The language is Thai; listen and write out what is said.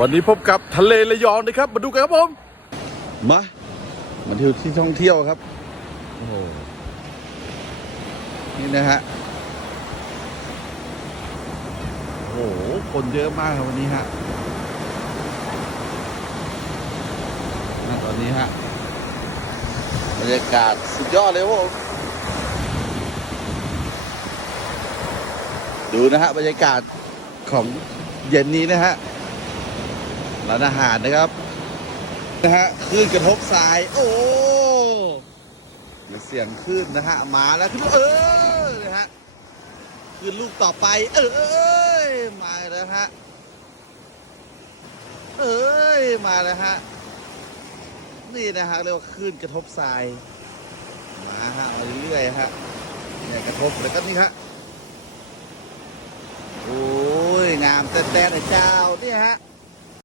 วันนี้พบกับทะเลระยองนะครับ มาดูกันครับผม มามาเที่ยวที่ท่องเที่ยวครับโอ้โหนี่นะฮะโอ้โหคนเยอะมากครับวันนี้ฮะณตอนนี้ฮะบรรยากาศสุดยอดเลยครับผมดูนะฮะบรรยากาศของเย็นนี้นะฮะ ร้านอาหารนะครับนะฮะคลื่นกระทบทราย โอ้มีเสียงคลื่นนะฮะมาแล้วขึ้นเออนะฮะคลื่นลูกต่อไป เออมาแล้วฮะเอ้ยมาแล้วฮะนี่นะฮะเรียกว่าคลื่นกระทบทรายมาฮะมาเรื่อยๆฮะเนี่ยกระทบแล้วก็นี่ฮะโอ้ยงามแต่แต่เจ้าเนี่ยฮะ